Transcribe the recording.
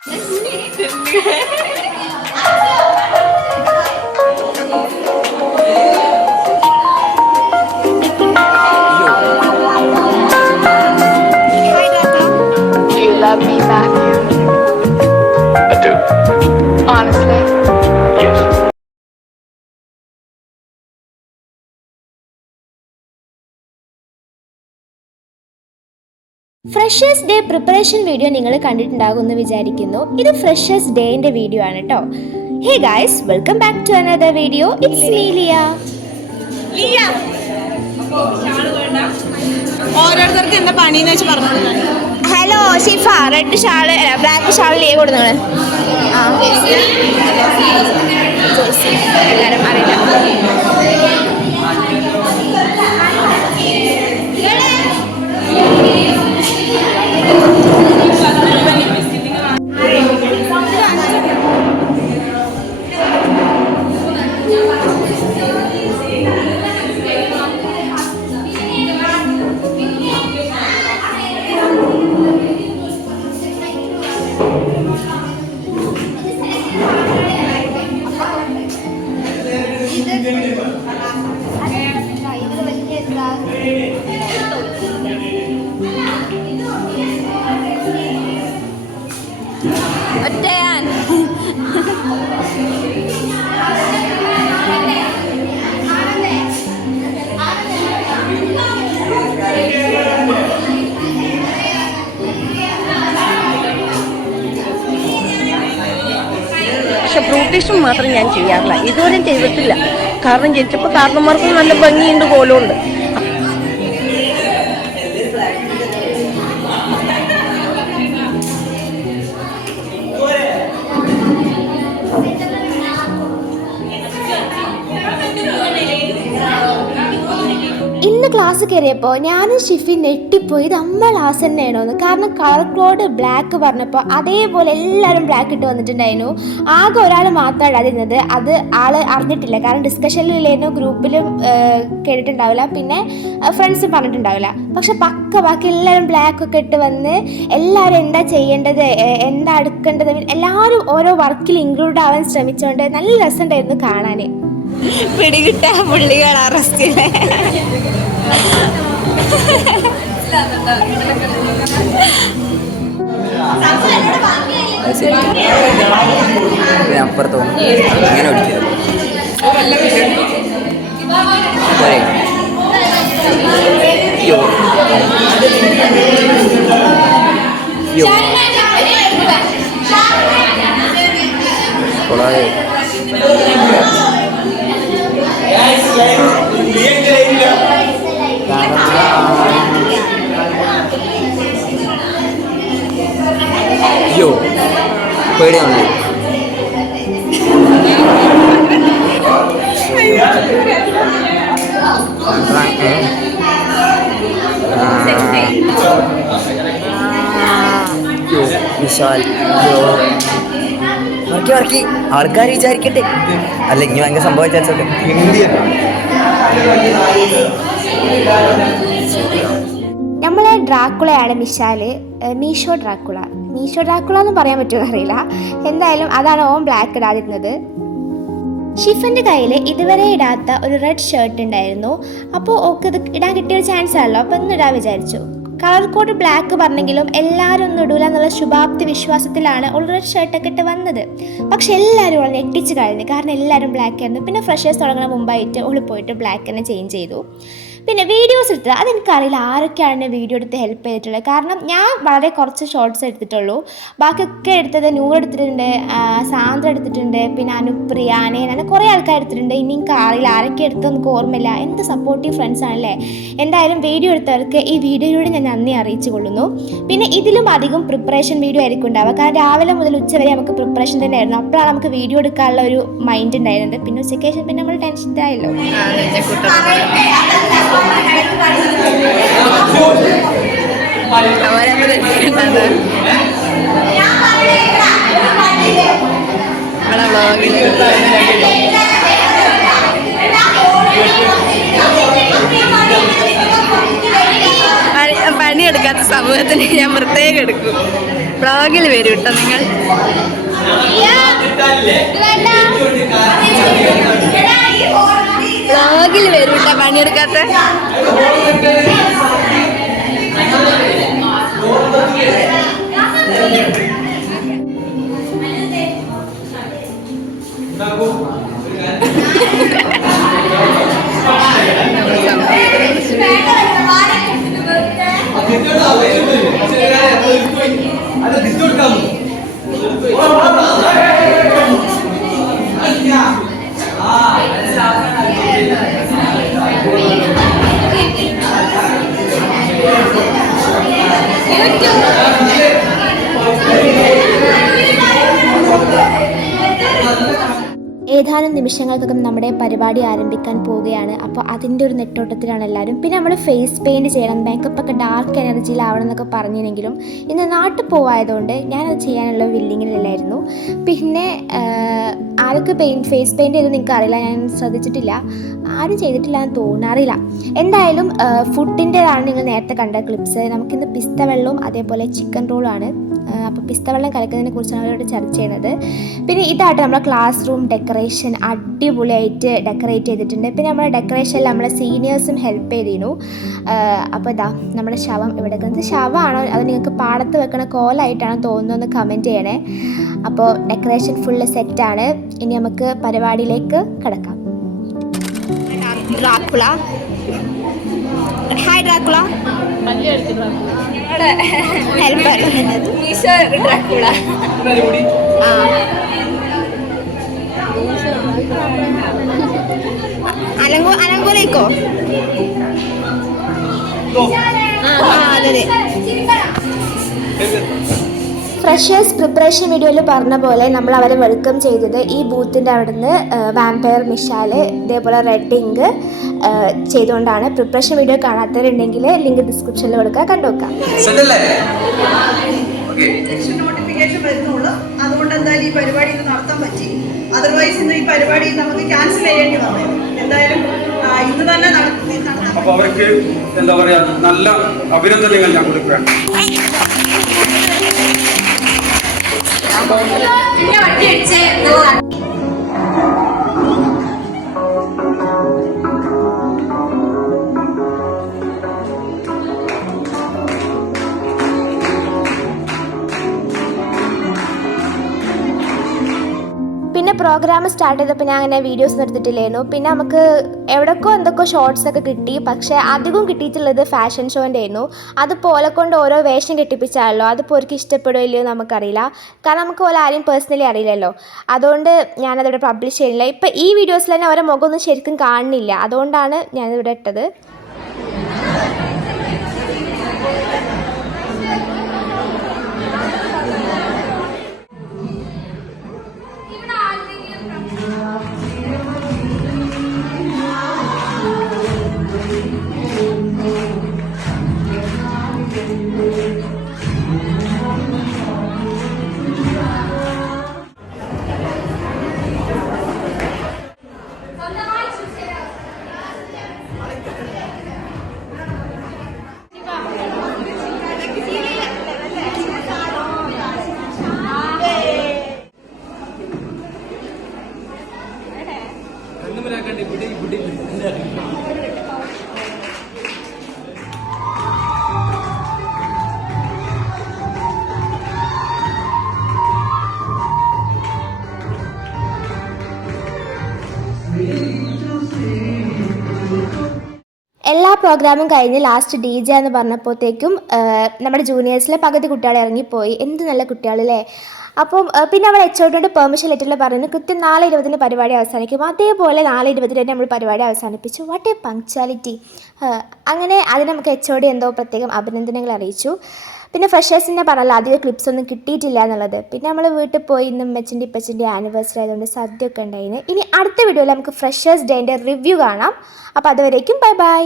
Love me, Matthew? I do. Honestly? Yes. Freshers day preparation video നിങ്ങൾ കണ്ടിട്ടുണ്ടാകുമെന്ന് വിചാരിക്കുന്നു. ഇത് ഫ്രഷേഴ്സ് ഡേന്റെ വീഡിയോ ആണ് കേട്ടോ. Hey guys, welcome back to another video. It's me Liya. ഓരോരുത്തർക്ക് എന്താ പണിന്ന് വെച്ച് പറഞ്ഞു. Hello Shifa, red shawl black shawl leave കൊടുങ്ങൾ. എല്ലാവരും അറിയില്ല. പക്ഷെ ബ്യൂട്ടീഷൻ മാത്രം ഞാൻ ചെയ്യാറില്ല, ഇതുവരെയും ചെയ്തിട്ടില്ല. കാരണം ജനിച്ചപ്പോൾ കാരണന്മാർക്കും നല്ല ഭംഗിയുണ്ട്, കോലമുണ്ട്. ഇന്ന് ക്ലാസ് കയറിയപ്പോൾ ഞാനും ഷിഫി ഞെട്ടിപ്പോയി, ഇത് അമ്മ ക്ലാസ് തന്നെയാണോന്ന്. കാരണം കളർ കോഡ് ബ്ലാക്ക് പറഞ്ഞപ്പോൾ അതേപോലെ എല്ലാവരും ബ്ലാക്ക് ഇട്ട് വന്നിട്ടുണ്ടായിരുന്നു. ആകെ ഒരാൾ മാത്രമാണ് ഇടാതിരുന്നത്. അത് ആള് അറിഞ്ഞിട്ടില്ല, കാരണം ഡിസ്കഷനിലായിരുന്നു, ഗ്രൂപ്പിലും കേട്ടിട്ടുണ്ടാവില്ല, പിന്നെ ഫ്രണ്ട്സും പറഞ്ഞിട്ടുണ്ടാവില്ല. പക്ഷെ ബാക്കി എല്ലാവരും ബ്ലാക്ക് ഒക്കെ ഇട്ട് വന്ന് എല്ലാവരും എന്താ ചെയ്യേണ്ടത്, എന്താ എടുക്കേണ്ടത്, എല്ലാവരും ഓരോ വർക്കിൽ ഇൻക്ലൂഡ് ആവാൻ ശ്രമിച്ചുകൊണ്ട് നല്ല രസമുണ്ടായിരുന്നു കാണാൻ. പിടികിട്ട പുള്ളികൾ അറസ്റ്റിലെ അപ്പുറത്തോ ഇങ്ങനെ ഓടിക്കരുത്. അയ്യോ പേടിയാണല്ലോ. വിശാൽ വർക്കി ആൾക്കാർ വിചാരിക്കട്ടെ, അല്ല ഇനി ഭയങ്കര സംഭവം വിചാരിച്ചോട്ടെ. നമ്മളെ ഡ്രാക്കുളയാണ് മിഷാല്, മീഷോ ഡ്രാക്കുള എന്ന് പറയാൻ പറ്റുമോ അറിയില്ല. എന്തായാലും അതാണ് ഓൻ ബ്ലാക്ക് ഇടാതിരുന്നത്. ഷിഫന്റെ കയ്യിൽ ഇതുവരെ ഇടാത്ത ഒരു റെഡ് ഷർട്ട് ഉണ്ടായിരുന്നു. അപ്പോൾ ഓക്ക് ഇത് ഇടാൻ കിട്ടിയൊരു ചാൻസ് ആണല്ലോ, അപ്പോൾ ഒന്ന് ഇടാൻ വിചാരിച്ചു. കളർ കോഡ് ബ്ലാക്ക് പറഞ്ഞെങ്കിലും എല്ലാവരും ഒന്നും ഇടൂല എന്നുള്ള ശുഭാപ്തി വിശ്വാസത്തിലാണ് ഒരു റെഡ് ഷർട്ടൊക്കെ ഇട്ട് വന്നത്. പക്ഷെ എല്ലാവരും അവൾ ഞെട്ടിച്ച് കഴിഞ്ഞു, കാരണം എല്ലാവരും ബ്ലാക്ക് ആയിരുന്നു. പിന്നെ ഫ്രഷേഴ്സ് തുടങ്ങുന്ന മുമ്പായിട്ട് അവൾ പോയിട്ട് ബ്ലാക്ക് തന്നെ ചേഞ്ച് ചെയ്തു. പിന്നെ വീഡിയോസ് എടുത്തത് അതെനിക്കറിയില്ല ആരൊക്കെയാണ് എന്നെ വീഡിയോ എടുത്ത് ഹെൽപ്പ് ചെയ്തിട്ടുള്ളത്. കാരണം ഞാൻ വളരെ കുറച്ച് ഷോർട്സ് എടുത്തിട്ടുള്ളൂ, ബാക്കിയൊക്കെ എടുത്തത് നൂറ് എടുത്തിട്ടുണ്ട്, സാന്ദ്ര എടുത്തിട്ടുണ്ട്, പിന്നെ അനുപ്രിയ, അങ്ങനെ കുറേ ആൾക്കാർ എടുത്തിട്ടുണ്ട്. ഇനി എനിക്ക് അറിയില്ല ആരൊക്കെ എടുത്തതെന്ന് എനിക്ക് ഓർമ്മയില്ല. എന്ത് സപ്പോർട്ടീവ് ഫ്രണ്ട്സ് ആണല്ലേ. എന്തായാലും വീഡിയോ എടുത്തവർക്ക് ഈ വീഡിയോയിലൂടെ ഞാൻ നന്ദി അറിയിച്ചു കൊള്ളുന്നു. പിന്നെ ഇതിലും അധികം പ്രിപ്പറേഷൻ വീഡിയോ ആയിരിക്കും ഉണ്ടാവുക, കാരണം രാവിലെ മുതൽ ഉച്ച വരെ നമുക്ക് പ്രിപ്പറേഷൻ തന്നെ ആയിരുന്നു. അപ്പോഴാണ് നമുക്ക് വീഡിയോ എടുക്കാനുള്ള ഒരു മൈൻഡ് ഉണ്ടായിരുന്നത്. പിന്നെ ഉച്ചയ്ക്ക് ശേഷം പിന്നെ നമ്മൾ ടെൻഷൻ ആയല്ലോ. പണിയെടുക്കാത്ത സമൂഹത്തിന് ഞാൻ പ്രത്യേകം എടുക്കും. ബ്ലോഗിൽ വരും കേട്ടോ നിങ്ങൾ. വ്ളോഗിൽ വരും കേട്ടോ പണിയെടുക്കാത്ത. ഏതാനും നിമിഷങ്ങൾക്കകം നമ്മുടെ പരിപാടി ആരംഭിക്കാൻ പോവുകയാണ്. അപ്പോൾ അതിൻ്റെ ഒരു നെട്ടോട്ടത്തിലാണ് എല്ലാവരും. പിന്നെ നമ്മൾ ഫേസ് പെയിൻറ്റ് ചെയ്യണം, മേക്കപ്പൊക്കെ ഡാർക്ക് എനർജിയിലാവണം എന്നൊക്കെ പറഞ്ഞിരുന്നെങ്കിലും ഇന്ന് നാട്ടിൽ പോവായതുകൊണ്ട് ഞാനത് ചെയ്യാനുള്ള വില്ലിങ്ങിലല്ലായിരുന്നു. പിന്നെ ആരൊക്കെ ഫേസ് പെയിൻറ്റ് ചെയ്ത് നിങ്ങൾക്ക് അറിയില്ല, ഞാൻ ശ്രദ്ധിച്ചിട്ടില്ല, ആരും ചെയ്തിട്ടില്ല എന്ന് തോന്നാറില്ല. എന്തായാലും ഫുഡിൻ്റെതാണ് നിങ്ങൾ നേരത്തെ കണ്ട ക്ലിപ്സ്. നമുക്കിന്ന് പിസ്ത വെള്ളവും അതേപോലെ ചിക്കൻ റോളുമാണ്. അപ്പോൾ പിസ്ത വെള്ളം കലക്കുന്നതിനെ കുറിച്ചാണ് അവരോട് ചർച്ച ചെയ്യുന്നത്. പിന്നെ ഇതായിട്ട് നമ്മുടെ ക്ലാസ് റൂം ഡെക്കറേഷൻ അടിപൊളിയായിട്ട് ഡെക്കറേറ്റ് ചെയ്തിട്ടുണ്ട്. പിന്നെ നമ്മുടെ ഡെക്കറേഷനിൽ നമ്മുടെ സീനിയേഴ്സും ഹെൽപ്പ് ചെയ്തിരുന്നു. അപ്പോൾ ഇതാ നമ്മുടെ ശവം ഇവിടെ വെക്കുന്നത്. ശവമാണോ അത് നിങ്ങൾക്ക് പാടത്ത് വെക്കണ കോലായിട്ടാണോ തോന്നുന്നതെന്ന് കമൻറ്റ് ചെയ്യണേ. അപ്പോൾ ഡെക്കറേഷൻ ഫുള്ള് സെറ്റാണ്. ഇനി നമുക്ക് പരിപാടിയിലേക്ക് കിടക്കാം. Dracula, hi Dracula, helper Dracula. അലങ്കോലേക്കോ? അതെ. ഫ്രഷേഴ്സ് പ്രിപ്പറേഷൻ വീഡിയോയിൽ പറഞ്ഞ പോലെ നമ്മൾ അവരെ വെൽക്കം ചെയ്തത് ഈ ബൂത്തിൻ്റെ അവിടെ നിന്ന് വാമ്പയർ മിഷാൽ ഇതേപോലെ റെഡ് ഇങ്ക് ചെയ്തുകൊണ്ടാണ്. പ്രിപ്പറേഷൻ വീഡിയോ കാണാത്തവരുണ്ടെങ്കിൽ ലിങ്ക് ഡിസ്ക്രിപ്ഷനിൽ കൊടുക്കുക, കണ്ടുവെക്കാം. നോട്ടിഫിക്കേഷൻ വരുന്നുള്ളൂ. അതുകൊണ്ട് എന്തായാലും ഈ പരിപാടി ഇന്ന് നടത്താൻ പറ്റി. അതർവൈസ് ഇന്ന് ഈ പരിപാടി നമുക്ക് ക്യാൻസൽ ചെയ്യേണ്ടി വന്നു. എന്തായാലും ഇന്ന് തന്നെ നടത്തി. അപ്പോൾ അവർക്ക് എന്താ പറയാ, നല്ല അഭിനന്ദനങ്ങൾ ഞാൻ കൊടുക്കുകയാണ്. പിന്നെ പ്രോഗ്രാം സ്റ്റാർട്ട് ചെയ്തപ്പോൾ ഞാൻ അങ്ങനെ വീഡിയോസ് എടുത്തിട്ടില്ലായിരുന്നു. പിന്നെ നമുക്ക് എവിടെയൊക്കെ എന്തൊക്കെ ഷോർട്സ് ഒക്കെ കിട്ടി. പക്ഷേ അധികം കിട്ടിയിട്ടുള്ളത് ഫാഷൻ ഷോൻ്റെ ആയിരുന്നു. അതുപോലെ കൊണ്ട് ഓരോ വേഷം കെട്ടിപ്പിച്ചാണല്ലോ. അതിപ്പോൾ അവർക്ക് ഇഷ്ടപ്പെടുകയില്ലയോ നമുക്കറിയില്ല, കാരണം നമുക്ക് പോലെ ആരെയും പേഴ്സണലി അറിയില്ലല്ലോ. അതുകൊണ്ട് ഞാനതിവിടെ പബ്ലിഷ് ചെയ്യുന്നില്ല. ഇപ്പം ഈ വീഡിയോസിൽ തന്നെ അവരെ മുഖമൊന്നും ശരിക്കും കാണുന്നില്ല, അതുകൊണ്ടാണ് ഞാനിവിടെ ഇട്ടത്. എല്ലാ പ്രോഗ്രാമും കഴിഞ്ഞ് ലാസ്റ്റ് DJ എന്ന് പറഞ്ഞപ്പോഴത്തേക്കും നമ്മുടെ ജൂനിയേഴ്സിലെ പകുതി കുട്ടികൾ ഇറങ്ങിപ്പോയി. എന്ത് നല്ല കുട്ടികളല്ലേ. അപ്പം പിന്നെ അവിടെ HOD പെർമിഷൻ ലെറ്ററിൽ പറഞ്ഞു കൃത്യം 4:20 പരിപാടി അവസാനിക്കും. അതേപോലെ 4:20 നമ്മൾ പരിപാടി അവസാനിപ്പിച്ചു. What A punctuality. അങ്ങനെ അതിന് നമുക്ക് HOD എന്തോ പ്രത്യേകം അഭിനന്ദനങ്ങൾ അറിയിച്ചു. പിന്നെ ഫ്രഷേഴ്സിൻ്റെ പറഞ്ഞല്ലോ അധികം ക്ലിപ്സ് ഒന്നും കിട്ടിയിട്ടില്ല എന്നുള്ളത്. പിന്നെ നമ്മൾ വീട്ടിൽ പോയി ഇന്നും മെച്ചിൻ്റെ ഇപ്പച്ചിൻ്റെ ആനിവേഴ്സറി ആയതുകൊണ്ട് സദ്യ ഒക്കെ ഉണ്ടായിരുന്നു. ഇനി അടുത്ത വീഡിയോയിൽ നമുക്ക് ഫ്രഷേഴ്സ് ഡേൻ്റെ റിവ്യൂ കാണാം. അപ്പോൾ അതുവരേക്കും ബൈ ബൈ.